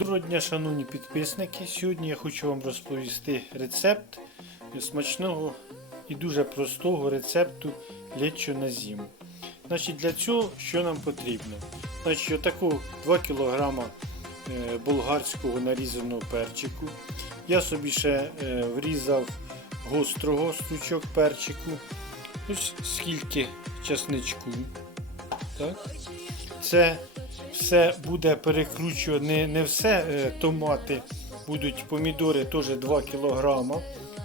Доброго дня, шановні підписники. Сьогодні я хочу вам розповісти рецепт смачного і дуже простого рецепту лечо на зиму. Значить, для цього що нам потрібно? Значить, отаку 2 кг е, болгарського нарізаного перчику. Я собі ще е, врізав гострого стручок перчику. Ось скільки часничку. Так? Це все буде перекручувати, не, не все е, томати будуть, помідори теж 2 кг,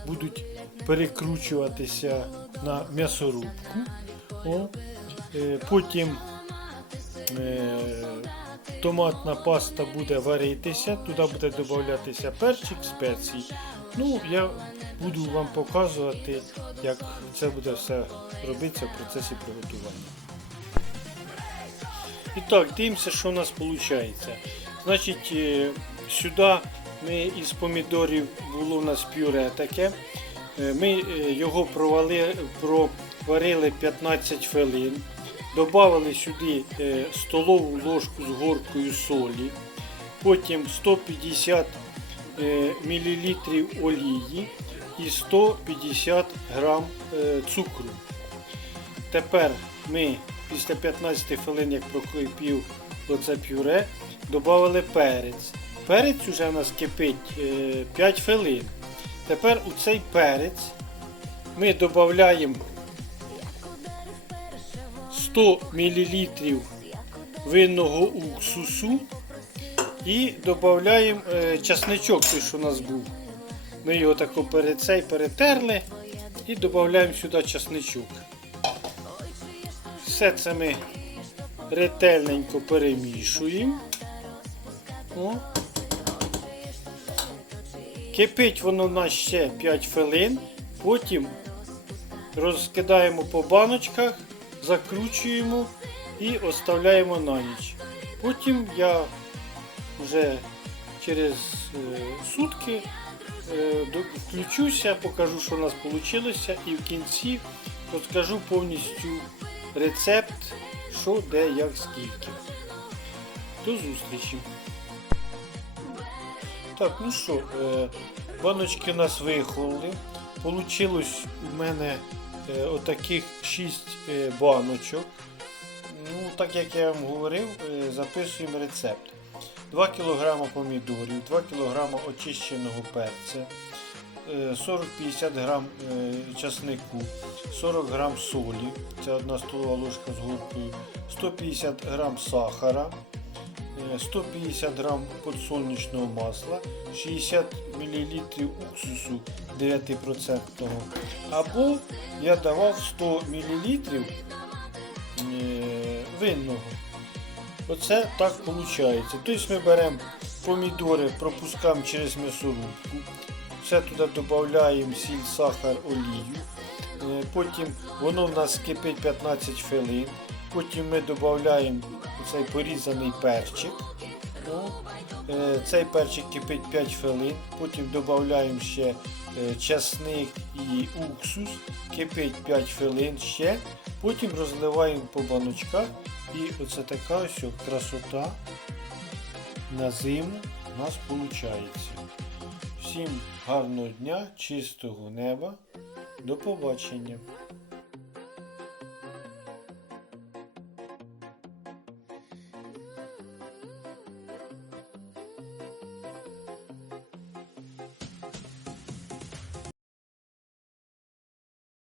будуть перекручуватися на м'ясорубку. О, е, потім е, томатна паста буде варитися, туди буде додатися перчик, спеції. Ну, я буду вам показувати, як це буде все робитися в процесі приготування. І так, дивимося, що у нас виходить. Значить, е, сюди ми із помідорів було у нас пюре таке. Е, Ми е, його провали, проварили 15 хвилин. Добавили сюди столову ложку з горкою солі, потім 150 мл олії і 150 г цукру. Тепер ми після 15 хвилин, як прокипів оце пюре, додали перець. Перець уже у нас кипить е, 5 хвилин. Тепер у цей перець ми додаємо 100 мл винного уксусу і додаємо е, часничок, той, що у нас був. Ми його тако перед цей перетерли і додаємо сюди часничок. Все це ми ретельненько перемішуємо. О. Кипить воно в нас ще 5 хвилин, потім розкидаємо по баночках, закручуємо і оставляємо на ніч. Потім я вже через е, сутки е, включуся, покажу, що у нас вийшло, і в кінці розкажу повністю рецепт, що, де, як, скільки. До зустрічі. Так, ну що, е, баночки у нас вихололи. Получилось у мене е, отаких 6 е, баночок. Ну, так як я вам говорив, записуємо рецепт. 2 кг помідорів, 2 кг очищеного перця, 40-50 г часнику, 40 г солі, це 1 столова ложка з горкою, 150 г сахара, е, 150 г подсолнечного масла, 60 мл уксусу 9%, або я давав 100 мл е, винного. Оце так виходить. Тобто ми беремо помідори, пропускаємо через м'ясорубку, все туди додаємо сіль, сахар, олію. Е, Потім воно в нас кипить 15 хвилин. Потім ми додаємо цей порізаний перчик. Е, Цей перчик кипить 5 хвилин. Потім додаємо ще е, часник і уксус. Кипить 5 хвилин ще. Потім розливаємо по баночках. І оце така ось красота на зиму у нас виходить. Всім гарного дня, чистого неба. До побачення.